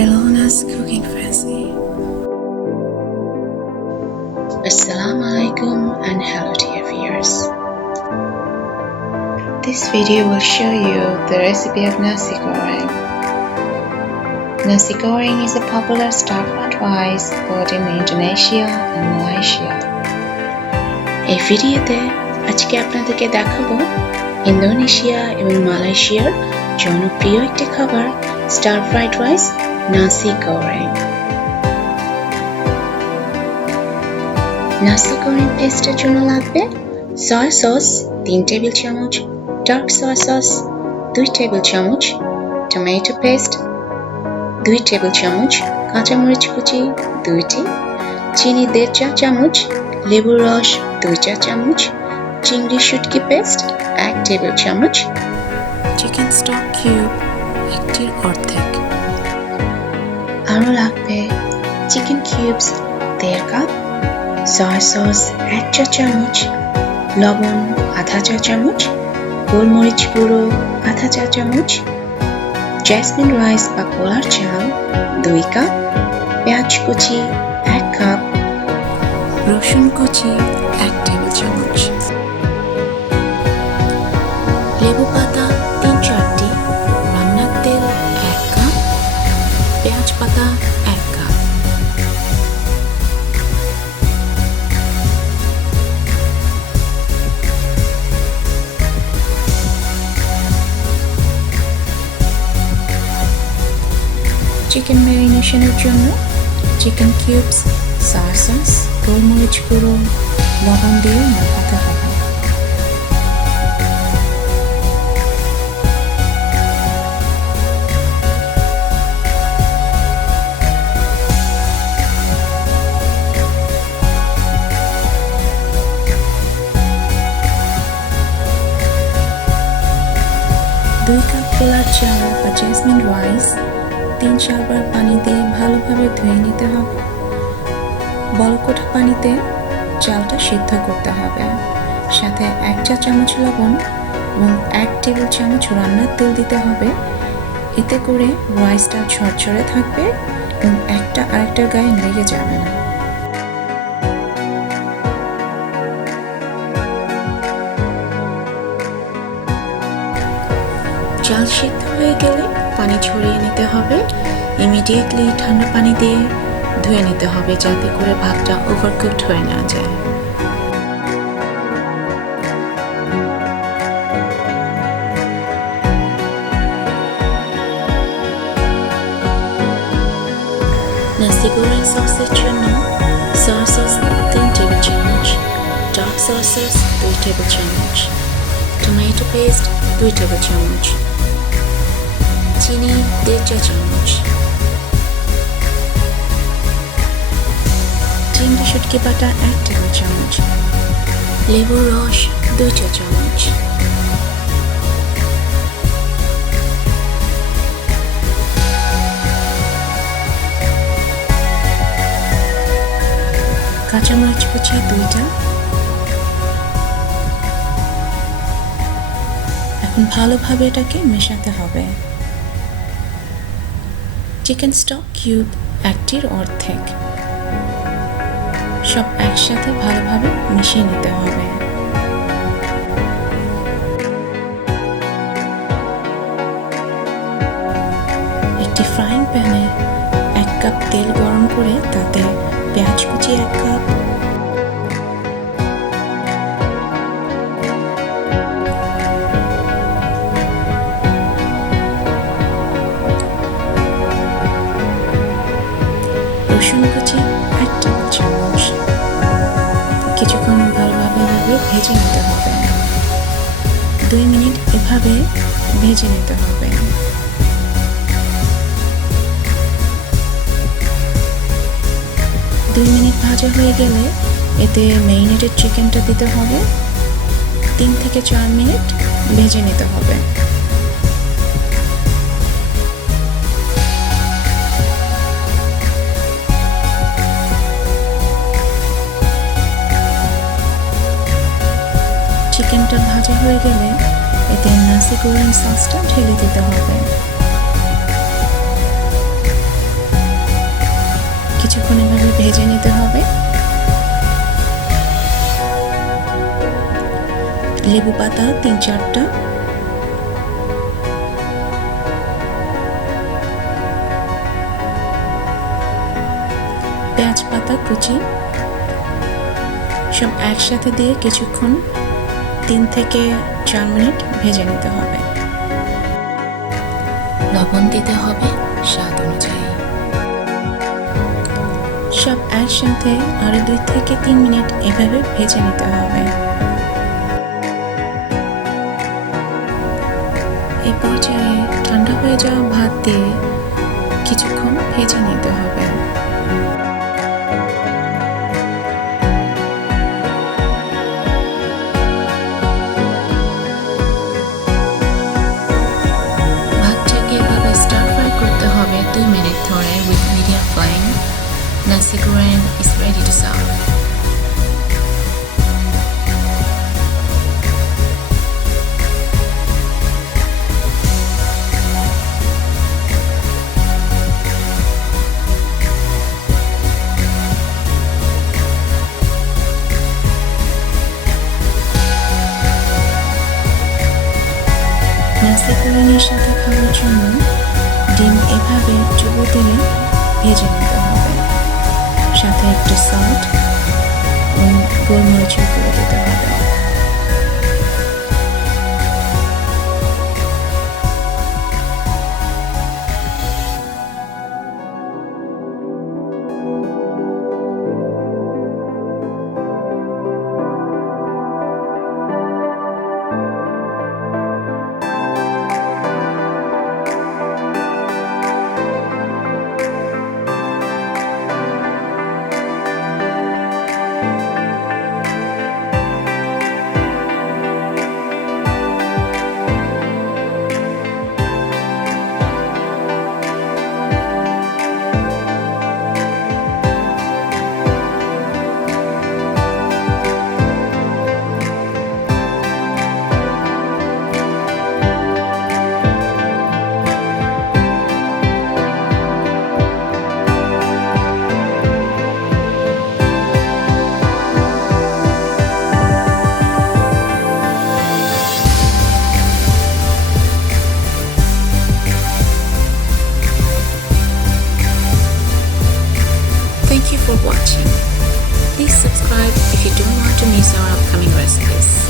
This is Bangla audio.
Elona's Cooking Fancy. Assalamu alaikum and hello dear viewers. This video will show you the recipe of Nasi Goreng. Nasi Goreng is a popular stir-fried rice both in Indonesia and Malaysia. এই ভিডিওতে আজকে আপনাদেরকে দেখাবো ইন্দোনেশিয়া এবং মালয়েশিয়ার জনপ্রিয় একটি খাবার stir-fried rice Nasi Goreng. Nasi Goreng পেস্টের জন্য লাগবে সয়া সস 3 টেবিল চামচ, ডার্ক সয়া সস 2 টেবিল চামচ, টমেটো পেস্ট 2 টেবিল চামচ, কাঁচামরিচ কুচি 2টি, চিনি 1.5 চা চামচ, লেবুর রস 2 চা চামচ, চিংড়ি শুটকি পেস্ট 1 টেবিল চামচ, চিকেন স্টক কিউব 1টির অর্ধেক। আরও লাগবে chicken cubes 1.5 cup, soya sauce 1 চা চামচ, লবণ আধা চা চামচ, গোলমরিচ গুঁড়ো আধা চা চামচ, জেসমিন রাইস বা কলার চাল 2 কাপ, পেঁয়াজ কুচি 1 কাপ, রসুন কুচি 1 টেবিল চামচ, লেবু পাতা 3-4টি, রান্নার তেল 1 কাপ, পেঁয়াজ পাতা 1 কাপ। চিকেন ম্যারিনেশনের জন্য চিকেন কিউবস, সয়া সস, গোলমরিচ গুঁড়ো, লবণ দিয়ে মাখাতে হবে। দুই কাপ কলার চাল বা জেসমিন রাইস 3-4 বার পানি দিয়ে ভালোভাবে ধুয়ে নিতে হবে। বলকোঠা পানিতে চালটা সিদ্ধ করতে হবে। সাথে 1 চা চামচ লবণ এবং 1 টেবিল চামচ রান্নার তেল দিতে হবে। এতে করে রাইসটা ঝরঝরে থাকবে এবং একটা আরেকটার গায়ে লেগে যাবে না। চাল সিদ্ধ হয়ে গেলে পানি ঝরিয়ে নিতে হবে। ইমিডিয়েটলি ঠান্ডা পানি দিয়ে ধুয়ে নিতে হবে যাতে করে ভাতটা ওভারকুকড হয়ে না যায়। নাসি গোরেং সসের জন্য সয়া সস 3 টেবিল চামচ, ডার্ক সয়া সস 2 টেবিল চামচ, টমেটো পেস্ট 2 টেবিল চামচ, চিনি 1.5 চা চামচ, চিংড়ি শুটকি বাটা 1 টেবিল চামচ, লেবুর রস 2 চা চামচ, কাঁচামরিচ কুচি 2টা। এখন ভালোভাবে এটাকে মেশাতে হবে। চিকেন স্টক কিউব 1টির অর্ধেক। সব একসাথে ভালোভাবে মিশিয়ে নিতে হবে। একটি ফ্রাইং প্যানে 1 কাপ তেল গরম করে তাতে পেঁয়াজ কুচি 1 কাপ, রসুন কুচি 1 টেবিল চামচ, কিছুক্ষণ ভালোভাবে ভেজে নিতে হবে। 2 মিনিট এভাবে ভেজে নিতে হবে। দুই মিনিট ভাজা হয়ে গেলে এতে ম্যারিনেটেড চিকেনটা দিতে হবে। 3 থেকে 4 মিনিট ভেজে নিতে হবে। চিকেনটা ভাজা হয়ে গেলে এতে নাসি গোরেং সসটা ঢেলে দিতে হবে। ভেজে নিতে হবে। লেবু পাতা 3-4টা, পেঁয়াজ পাতা কুচি, সব একসাথে দিয়ে কিছুক্ষণ 3 থেকে 4 মিনিট ভেজে নিতে হবে। লবণ দিতে হবে স্বাদ অনুযায়ী। সব একসাথে আরো 2 থেকে 3 মিনিট এভাবে ভেজে নিতে হবে। এই পর্যায়ে ঠান্ডা হয়ে যাওয়া ভাত দিয়ে কিছুক্ষণ ভেজে নিতে হবে। ভাতটাকে এভাবে স্টার ফ্রাই করতে হবে 2 মিনিট ধরে with medium flame. Nasi Goreng is ready to serve. নাসি গোরেংয়ের সাথে খাওয়ার জন্য ডিম এভাবে চুবো তেলে ভেজে নিতে হবে। সাথে একটু সল্ট ও গোলমরিচের গুঁড়ো দিতে হবে। Thank you for watching. Please subscribe if you don't want to miss our upcoming recipes.